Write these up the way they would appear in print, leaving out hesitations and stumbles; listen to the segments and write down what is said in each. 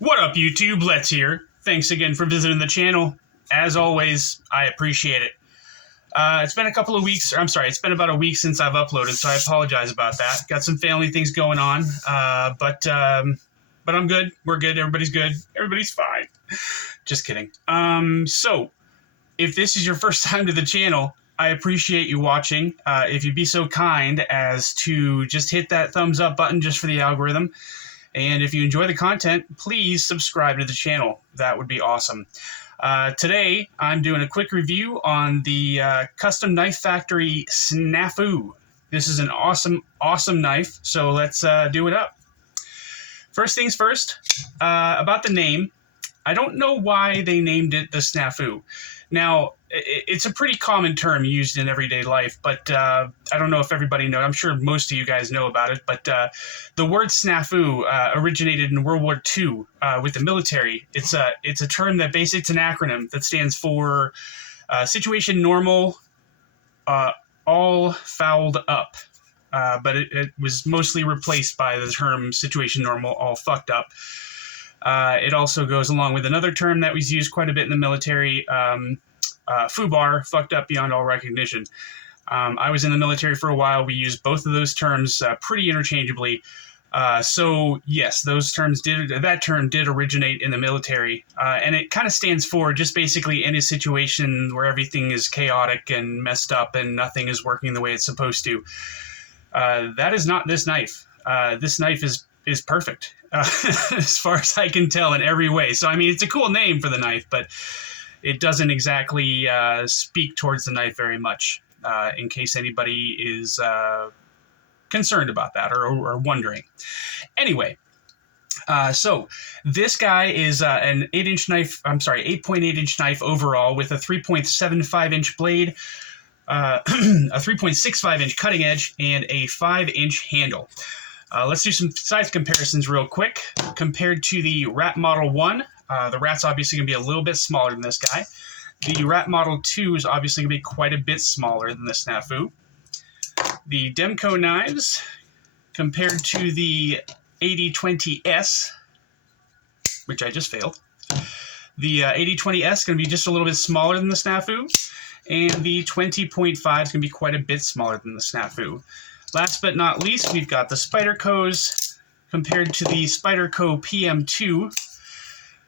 What up, YouTube? Let's here. Thanks again for visiting the channel. As always, I appreciate it. It's been a couple of weeks, it's been about a week since I've uploaded, so I apologize about that. Got some family things going on, but I'm good. We're good. Everybody's good. Everybody's fine. Just kidding. So, if this is your first time to the channel, I appreciate you watching. If you'd be so kind as to just hit that thumbs up button just for the algorithm. And if you enjoy the content, please subscribe to the channel. That would be awesome. Today, I'm doing a quick review on the Custom Knife Factory SNAFU. This is an awesome, awesome knife, so let's do it up. First things first, about the name. I don't know why they named it the SNAFU. Now, it's a pretty common term used in everyday life, but I don't know if everybody knows. I'm sure most of you guys know about it, but the word SNAFU originated in World War II with the military. It's a term that basically, it's an acronym that stands for Situation Normal, All Fouled Up. But it was mostly replaced by the term Situation Normal, All Fucked Up. It also goes along with another term that was used quite a bit in the military, FUBAR, fucked up beyond all recognition. I was in the military for a while. We used both of those terms pretty interchangeably. So yes, that term did originate in the military, and it kind of stands for just basically any situation where everything is chaotic and messed up and nothing is working the way it's supposed to. That is not this knife. This knife is perfect. As far as I can tell in every way. So, I mean, it's a cool name for the knife, but it doesn't exactly speak towards the knife very much, in case anybody is concerned about that or wondering. Anyway, so this guy is an 8-inch knife, 8.8-inch knife overall with a 3.75-inch blade, a 3.65-inch cutting edge, and a 5-inch handle. Let's do some size comparisons real quick. Compared to the Rat Model 1, the Rat's obviously going to be a little bit smaller than this guy. The Rat Model 2 is obviously going to be quite a bit smaller than the SNAFU. The DEMKO knives, compared to the 8020S, which I just failed. The 8020S is going to be just a little bit smaller than the SNAFU. And the 20.5 is going to be quite a bit smaller than the SNAFU. Last but not least, we've got the SPYDERCOs compared to the SPYDERCO PM2.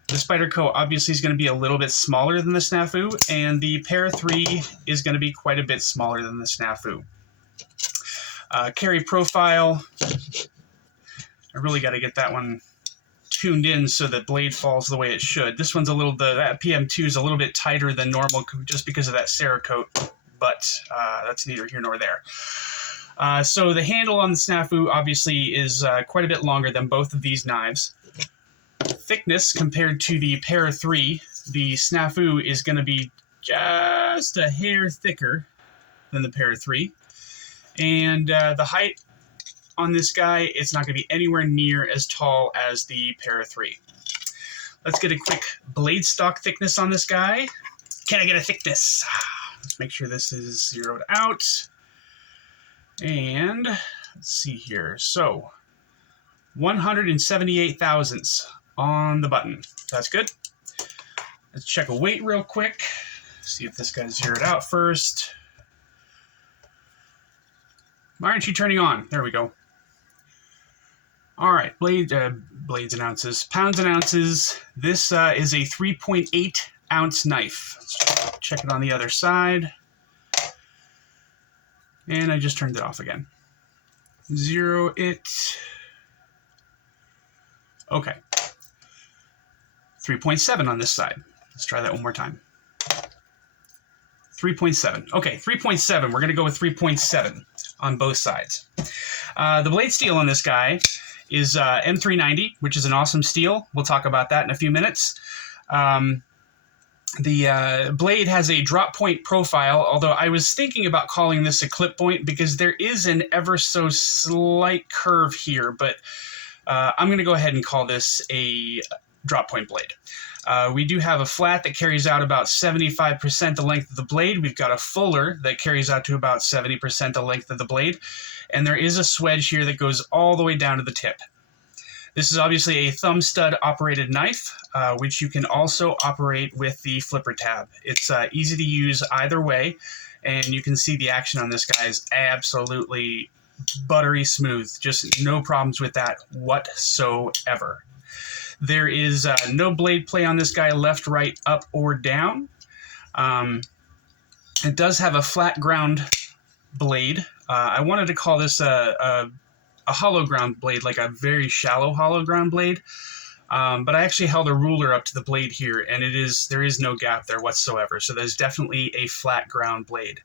The SPYDERCO obviously is going to be a little bit smaller than the SNAFU, and the Para 3 is going to be quite a bit smaller than the SNAFU. Carry profile. I really got to get that one tuned in so the blade falls the way it should. This one's that PM2 is a little bit tighter than normal just because of that Cerakote, but that's neither here nor there. So the handle on the SNAFU obviously is quite a bit longer than both of these knives. Thickness compared to the Para 3, the SNAFU is going to be just a hair thicker than the Para 3. And the height on this guy, it's not going to be anywhere near as tall as the Para 3. Let's get a quick blade stock thickness on this guy. Can I get a thickness? Let's make sure this is zeroed out. And let's see here. So 178 thousandths on the button. That's good. Let's check a weight real quick. See if this guy's zeroed out first. Why aren't you turning on? There we go. All right, blades and ounces, pounds and ounces. This is a 3.8 ounce knife. Let's check it on the other side. And I just turned it off again. Zero it. Okay. 3.7 on this side. Let's try that one more time. 3.7. Okay, 3.7. We're going to go with 3.7 on both sides. The blade steel on this guy is M390, which is an awesome steel. We'll talk about that in a few minutes. The blade has a drop point profile, although I was thinking about calling this a clip point because there is an ever so slight curve here, but I'm going to go ahead and call this a drop point blade. We do have a flat that carries out about 75% the length of the blade. We've got a fuller that carries out to about 70% the length of the blade. And there is a swedge here that goes all the way down to the tip. This is obviously a thumb stud operated knife, which you can also operate with the flipper tab. It's easy to use either way, and you can see the action on this guy is absolutely buttery smooth. Just no problems with that whatsoever. There is no blade play on this guy, left, right, up, or down. It does have a flat ground blade. I wanted to call this a hollow ground blade, like a very shallow hollow ground blade. But I actually held a ruler up to the blade here, and there is no gap there whatsoever. So there's definitely a flat ground blade.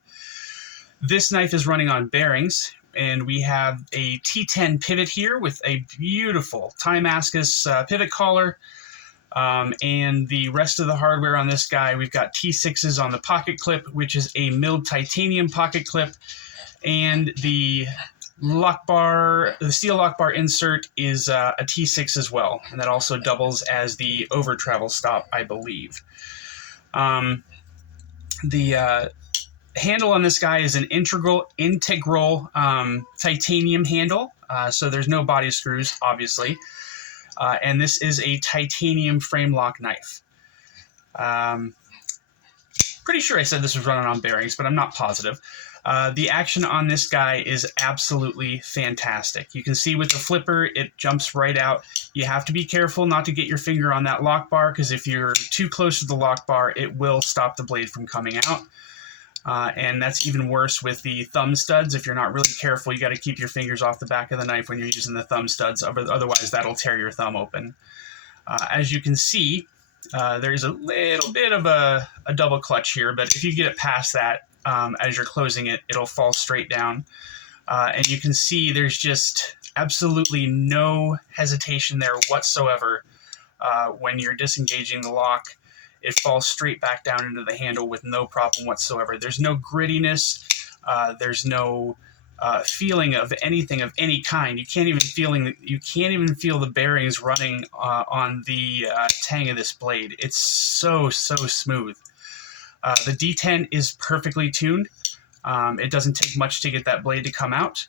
This knife is running on bearings, and we have a T10 pivot here with a beautiful Timascus pivot collar. And the rest of the hardware on this guy, we've got T6s on the pocket clip, which is a milled titanium pocket clip, and the steel lock bar insert is a T6 as well, and that also doubles as the over travel stop, I believe. The handle on this guy is an integral titanium handle, so there's no body screws, obviously. And this is a titanium frame lock knife. Pretty sure I said this was running on bearings, but I'm not positive. The action on this guy is absolutely fantastic. You can see with the flipper, it jumps right out. You have to be careful not to get your finger on that lock bar, because if you're too close to the lock bar, it will stop the blade from coming out. And that's even worse with the thumb studs. If you're not really careful, you got to keep your fingers off the back of the knife when you're using the thumb studs. Otherwise, that'll tear your thumb open. As you can see, there's a little bit of a double clutch here, but if you get it past that, as you're closing it, it'll fall straight down. And you can see there's just absolutely no hesitation there whatsoever when you're disengaging the lock. It falls straight back down into the handle with no problem whatsoever. There's no grittiness. There's no feeling of anything of any kind. You can't even feel the bearings running on the tang of this blade. It's so smooth. The D10 is perfectly tuned. It doesn't take much to get that blade to come out.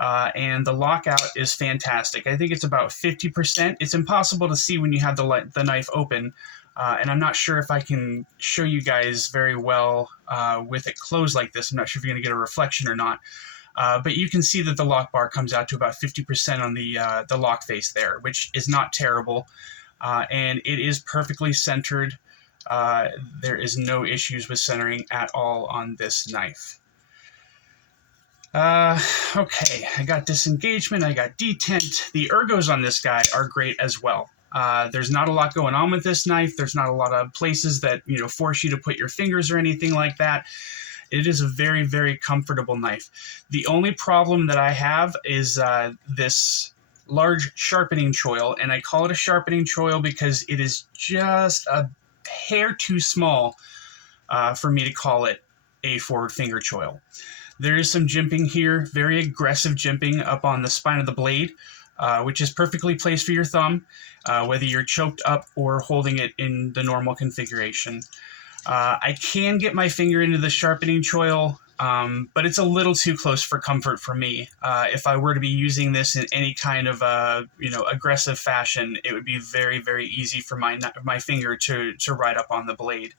And the lockout is fantastic. I think it's about 50%. It's impossible to see when you have the knife open. And I'm not sure if I can show you guys very well with it closed like this. I'm not sure if you're going to get a reflection or not. But you can see that the lock bar comes out to about 50% on the lock face there, which is not terrible. And it is perfectly centered. There is no issues with centering at all on this knife. Okay, I got disengagement, I got detent. The ergos on this guy are great as well. There's not a lot going on with this knife. There's not a lot of places that, force you to put your fingers or anything like that. It is a very, very comfortable knife. The only problem that I have is this large sharpening choil, and I call it a sharpening choil because it is just a hair too small for me to call it a forward finger choil. There is some jimping here, very aggressive jimping up on the spine of the blade, which is perfectly placed for your thumb, whether you're choked up or holding it in the normal configuration. I can get my finger into the sharpening choil, but it's a little too close for comfort for me. If I were to be using this in any kind of aggressive fashion, it would be very, very easy for my finger to ride up on the blade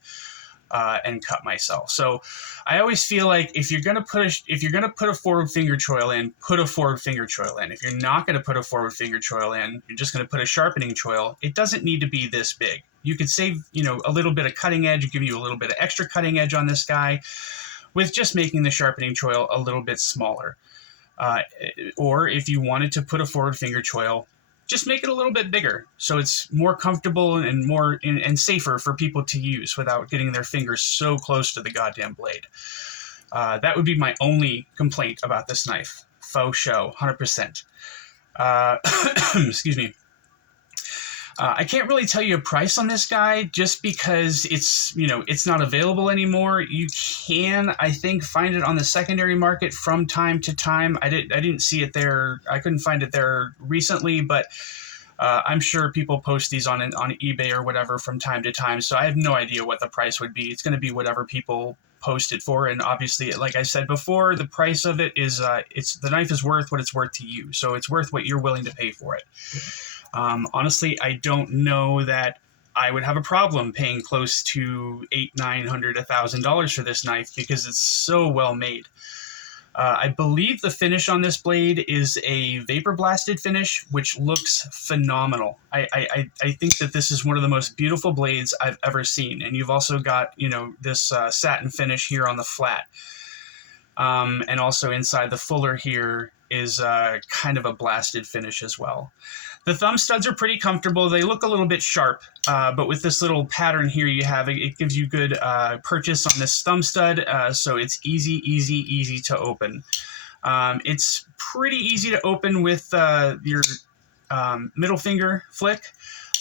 and cut myself. So I always feel like if you're gonna put a forward finger choil in, put a forward finger choil in. If you're not gonna put a forward finger choil in, you're just gonna put a sharpening choil. It doesn't need to be this big. You could save a little bit of cutting edge, give you a little bit of extra cutting edge on this guy, with just making the sharpening choil a little bit smaller. Or if you wanted to put a forward finger choil, just make it a little bit bigger so it's more comfortable and more and safer for people to use without getting their fingers so close to the goddamn blade. That would be my only complaint about this knife. Faux show, 100%. Excuse me. I can't really tell you a price on this guy just because it's not available anymore. You can, I think, find it on the secondary market from time to time. I didn't see it there. I couldn't find it there recently, but I'm sure people post these on eBay or whatever from time to time. So I have no idea what the price would be. It's going to be whatever people post it for, and obviously, like I said before, the price of it is the knife is worth what it's worth to you. So it's worth what you're willing to pay for it. Honestly, I don't know that I would have a problem paying close to $800, $900, $1,000 for this knife because it's so well made. I believe the finish on this blade is a vapor blasted finish, which looks phenomenal. I think that this is one of the most beautiful blades I've ever seen. And you've also got, you know, this satin finish here on the flat. And also inside the fuller here is kind of a blasted finish as well. The thumb studs are pretty comfortable. They look a little bit sharp, but with this little pattern here you have, it gives you good purchase on this thumb stud, so it's easy to open. It's pretty easy to open with your middle finger flick,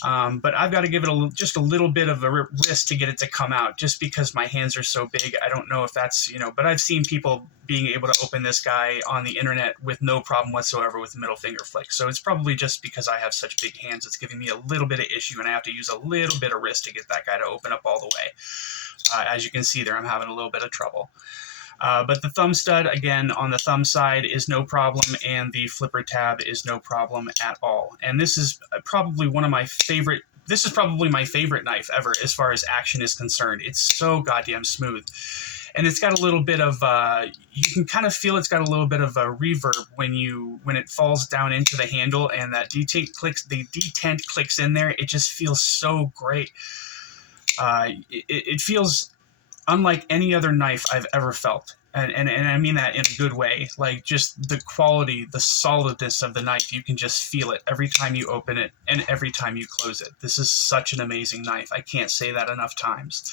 but I've got to give it just a little bit of a wrist to get it to come out, just because my hands are so big. I don't know if that's, you know, but I've seen people being able to open this guy on the internet with no problem whatsoever with the middle finger flick. So it's probably just because I have such big hands, it's giving me a little bit of issue, and I have to use a little bit of wrist to get that guy to open up all the way. As you can see there, I'm having a little bit of trouble. But the thumb stud, again, on the thumb side is no problem, and the flipper tab is no problem at all. And this is probably one of my favorite, this is probably my favorite knife ever as far as action is concerned. It's so goddamn smooth. And it's got a little bit of, you can kind of feel it's got a little bit of a reverb when it falls down into the handle and that detent clicks in there. It just feels so great. It feels unlike any other knife I've ever felt. And I mean that in a good way. Like, just the quality, the solidness of the knife, you can just feel it every time you open it and every time you close it. This is such an amazing knife. I can't say that enough times.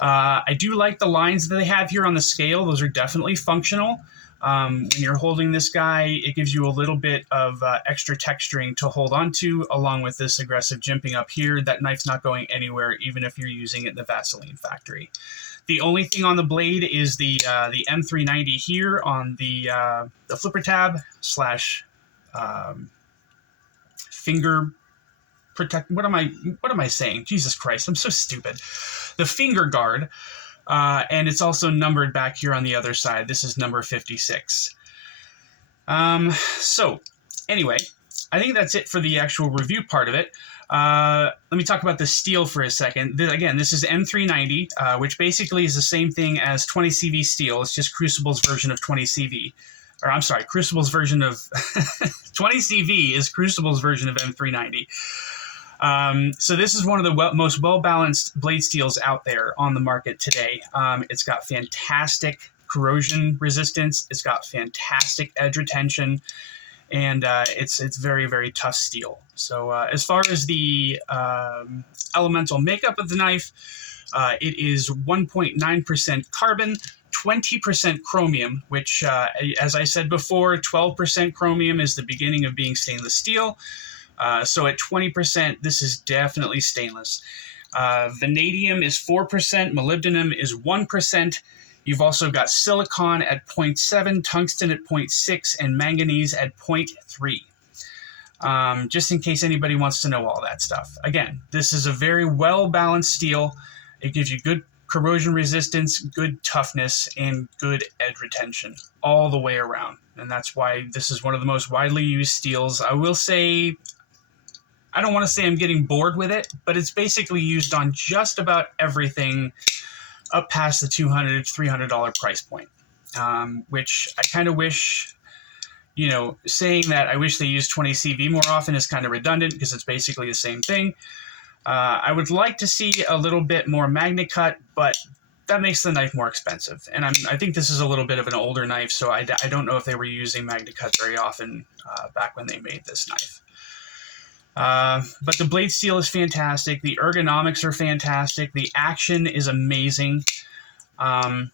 I do like the lines that they have here on the scale. Those are definitely functional. When you're holding this guy, it gives you a little bit of extra texturing to hold on to, along with this aggressive jimping up here. That knife's not going anywhere, even if you're using it in the Vaseline factory. The only thing on the blade is the M390 here on the flipper tab slash finger protect. What am I saying? Jesus Christ, I'm so stupid. The finger guard. And it's also numbered back here on the other side. This is number 56. So, anyway, I think that's it for the actual review part of it. Let me talk about the steel for a second. Again, this is M390, which basically is the same thing as 20CV steel. It's just Crucible's version of 20CV. Or, I'm sorry, Crucible's version of... 20CV is Crucible's version of M390. So this is one of the most well-balanced blade steels out there on the market today. It's got fantastic corrosion resistance. It's got fantastic edge retention, and it's very, very tough steel. So as far as the elemental makeup of the knife, it is 1.9% carbon, 20% chromium, which, as I said before, 12% chromium is the beginning of being stainless steel. So at 20%, this is definitely stainless. Vanadium is 4%, molybdenum is 1%. You've also got silicon at 0.7, tungsten at 0.6, and manganese at 0.3. Just in case anybody wants to know all that stuff. Again, this is a very well-balanced steel. It gives you good corrosion resistance, good toughness, and good edge retention all the way around. And that's why this is one of the most widely used steels. I will say... I don't want to say I'm getting bored with it, but it's basically used on just about everything up past the $200, $300 price point, which I kind of wish, you know, saying that I wish they used 20CV more often is kind of redundant because it's basically the same thing. I would like to see a little bit more magna cut, but that makes the knife more expensive. And I think this is a little bit of an older knife, so I don't know if they were using magna cut very often back when they made this knife. But the blade steel is fantastic. The ergonomics are fantastic. The action is amazing. I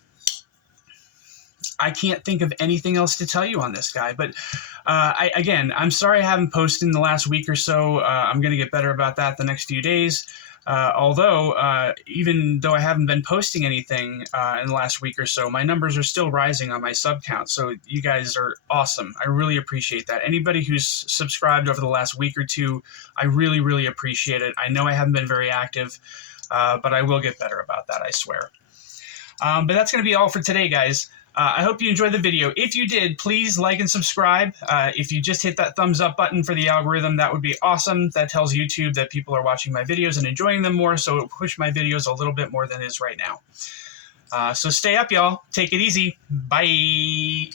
can't think of anything else to tell you on this guy. But again, I'm sorry I haven't posted in the last week or so. I'm going to get better about that the next few days. Although, even though I haven't been posting anything in the last week or so, my numbers are still rising on my sub count. So you guys are awesome. I really appreciate that. Anybody who's subscribed over the last week or two, I really, really appreciate it. I know I haven't been very active, but I will get better about that, I swear. But that's going to be all for today, guys. I hope you enjoyed the video. If you did, please like and subscribe. If you just hit that thumbs up button for the algorithm, that would be awesome. That tells YouTube that people are watching my videos and enjoying them more, so it will push my videos a little bit more than it is right now. So stay up, y'all. Take it easy. Bye.